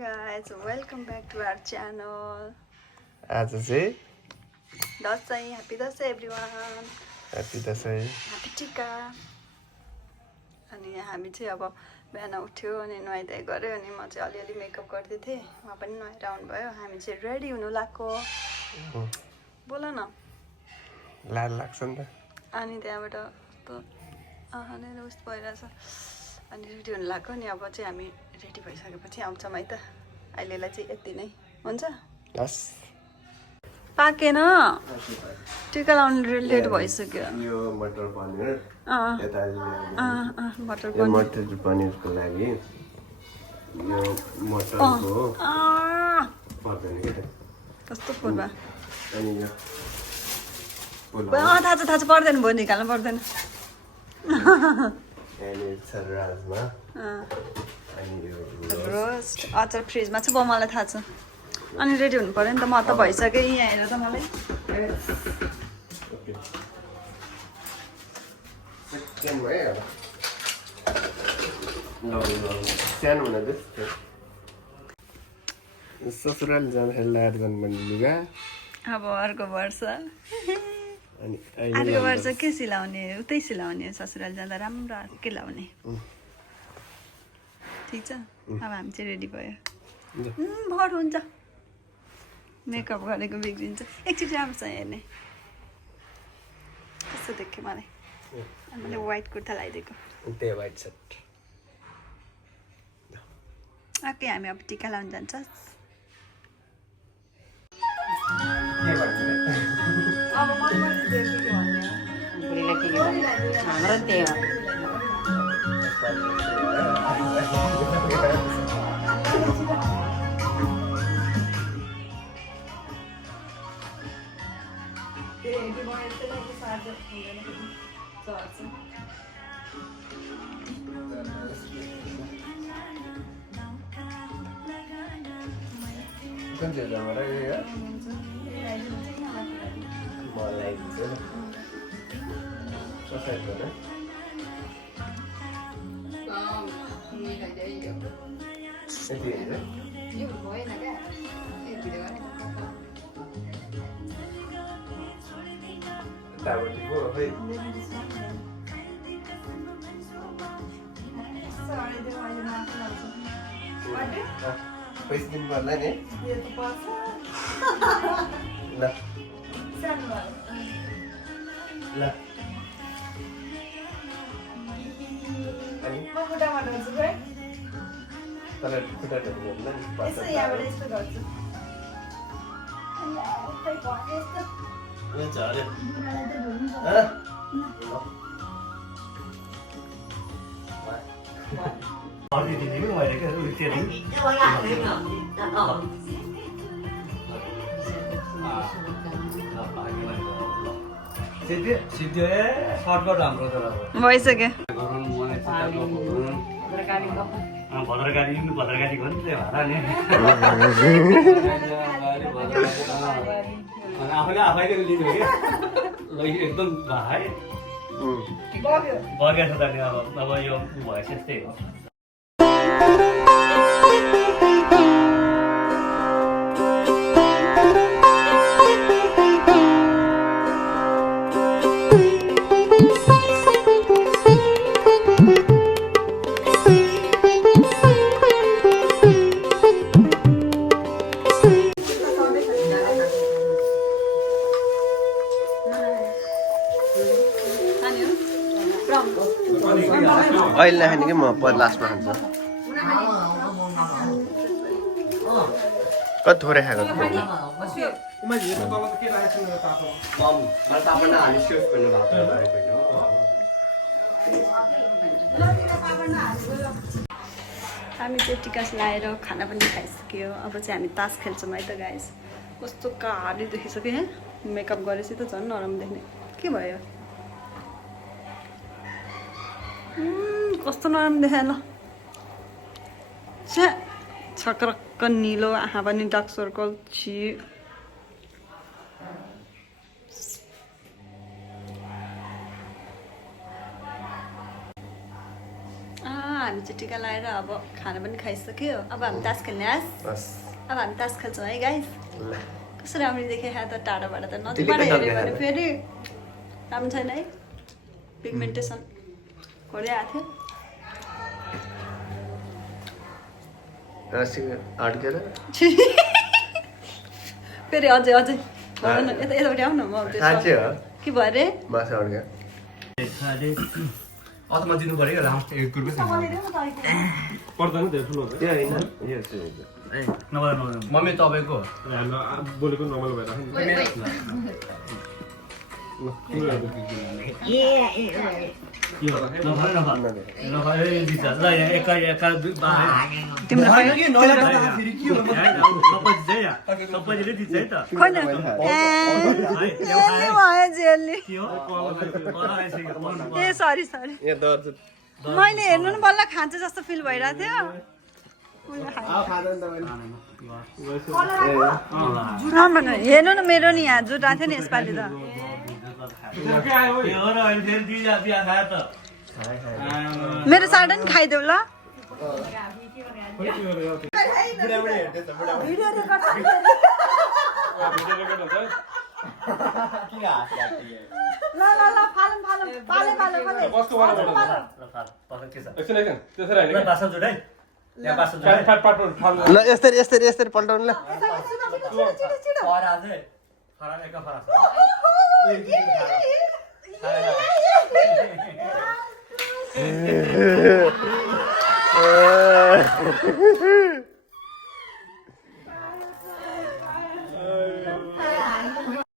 guys, welcome back to our channel. आज चाहिँ Dashain, happy Dashain everyone. Happy Dashain. Happy टिका। अनि हामी चाहिँ अब बिहान उठ्यो अनि नुहाइधुवाइ गऱ्यो अनि म चाहिँ अलिअलि मेकअप गर्दै थिएँ। उहाँ पनि नुहाएर आउनुभयो। हामी चाहिँ रेडी हुनु लाग्यो। बोल न। लाज लाग्छ नि त। अनि त्यहाँबाट कस्तो अहनेर उस्तो भइरहेछ। अनि रेडी हुनु लाग्यो नि अब चाहिँ हामी रेडी भइसकेपछि आउँछौँ है त। अहिलेलाई चाहिँ यति नै हुन्छ। हस् पाकेन टिका लाउनु लेट भइसक्यो। यो मटर पनिर यता मटर यो मटर पनिरको लागि यो मटरको पर्दैन के कस्तो फुर्बा अनि यो थाहा छ पर्दैन भयो निकाल्नु पर्दैन। अनि छ राजमा अनि यो रोस्ट अचार फ्रिजमा छ अब मलाई थाहा छ। अनि रेडी हुनु पर्यो नि त म त भइसक्यो यहाँ हेर त मलाई। सेकेन्ड भयो सानो हुँदा जस्तो ससुराल जाँदाखेरि लाएर जानु पर्ने लुगा अब अर्को वर्ष अनि अर्को वर्ष के सिलाउने उतै सिलाउने ससुराल जाँदा राम्रो के लाउने ठिक छ। अब हामी चाहिँ रेडी भयो। भर हुन्छ मेकअप गरेको बिग्रिन्छ एकचोटि राम्रोसँग हेर्ने कस्तो देख्यो मलाई। मैले व्हाइट कुर्ता लगाइदिएको। त्यही वाइट सर्ट ओके हामी अब टिका लाउनु जान्छ। हाम्रो त्यही हो। कुन चाहिँ जमारा यो मलाई चाहिँ ससाइड गरेँ यति होइन यतापट्टि पो खै पैसा दिनु पर्ला नि ल ल अनि तर खुट्टा ढल्नु भन्दा नि पैसा झऱ्यो सिद्धि सर्टकट हाम्रो त भइसक्यो। भद्रकाली भद्रकाली हो नि त्यही भएर नि आफैले आफैले लिनु क्या एकदम भाइ बगेछ त नि अब यो भएछ त्यस्तै हो। अहिले नखाने कि म लास्टमा खान्छु कति थोरै खाएको हामी चाहिँ टिका लगाएर खाना पनि खाइसक्यो। अब चाहिँ हामी तास खेल्छौँ है त गाइस। कस्तो काली देखिसक्यो यहाँ मेकअप गरेपछि त झन् नरम देख्ने के भयो कस्तो नरम देखायो ल छ्या छक्रक्क निलो आँखा पनि डार्क सर्कल छि हामी चाहिँ टिका लगाएर अब खाना पनि खाइसक्यो अब हामी तास खेल्ने आज बस अब हामी तास खेल्छौँ है गाइस कस्तो राम्ररी देखेँ त टाढाबाट त नजिकबाट टिलिक्क हेऱ्यो भने टल्केर। फेरि राम्रो छैन है पिगमेन्टेसन खोल्दै आएको थियो रसी अड्केर फेरि अझै अझै भन न यता यतापट्टि आउनु म त्यो साँच्चै हो के भयो अरे बस अड्क्यो अथवा जित्नु पऱ्यो क्या लास्ट एक रुपियाँ पर्दैन त्यो ठुलो त्यो होइन यो मम्मी तपाईँको बोलेको नर्मल भएर खोइ न जेलले भयो जेलले ए सरी सरी यहाँ दर्ज मैले हेर्नु न बल्ल खान्छ जस्तो फिल भइरहेको थियो भन्नु हेर्नु न मेरो नि यहाँ जुट आएको थियो नि यसपालि त मेरो साडा नि खाइदेऊ ल ल यस्तरी यस्तरी यस्तरी पल्टाउनु ल